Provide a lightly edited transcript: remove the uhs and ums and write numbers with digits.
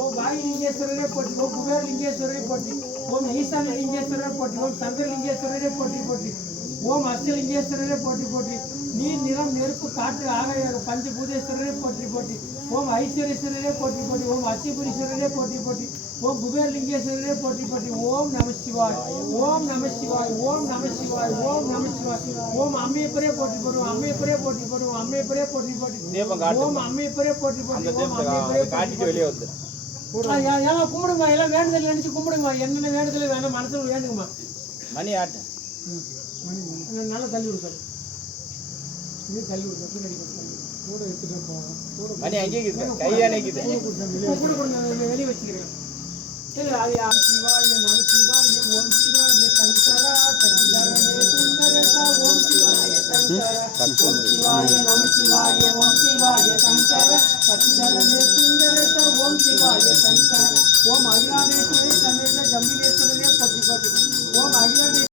ஓம் வாயுலிங்கேஸ்வரரே போற்றி, ஓம் குபேரலிங்கேஸ்வரரே போற்றி, ஓம் ஈசானலிங்கேஸ்வரரே போற்றி, ஓம் சந்திரலிங்கேஸ்வரரே போற்றி போற்றி, ஓம் அஷ்டலிங்கேஸ்வரரே போற்றி போற்றி, நீர் நிலம் நெருப்பு காற்று ஆகாய பஞ்சபூதேஸ்வரரே போற்றி போற்றி, ஓம் ஐஸ்வரேஸ்வரரே போற்றி போற்றி, ஓம் அச்சிபுரீஸ்வரரே போற்றி போற்றி, ஓம் குபேரலிங்கேஸ்வரரே போற்றி போற்றி, ஓம் நம சிவாய், ஓம் நம சிவாய், ஓம் நம சிவாய், ஓம் நம சிவாய், ஓம் அம்மையப்பரே போற்றி போற்றி, அம்மையப்பரே போற்றி போற்றி, அம்மையப்பரே போற்றி போற்றி, ஓம் அம்மையப்பரே போற்றி போற்றி, ஓம் அம்மையப்பரே காட்டிட்டு வெளியே வந்து ஏன் கும்பிடுமா, எல்லாம் வேண்டுதல் நினைச்சு கும்பிடுமா, என்னென்ன வேண்டுதல் வேணாம் மனசுல வேண்டுங்கம்மா. மணி ஆட்ட நல்லா தள்ளி விடு, தள்ளி விடு, கூட எடுத்துட்டு மணி அங்கே கையா நிற்குது, வெளியே வச்சுக்கிறேன். சிவாய நம சிவாய, ஓம் சிவாய சங்கரா சச்சிதானந்தே சுந்தரசா, ஓம் சிவாய சங்கரா, ஓம் சிவாய நம சிவாய, ஓம் சிவாய சங்கரா சச்சிதானந்தே சுந்தரசா, ஓம் சிவாய சங்கரா, ஓம் அகிலாண்டேஸ்வர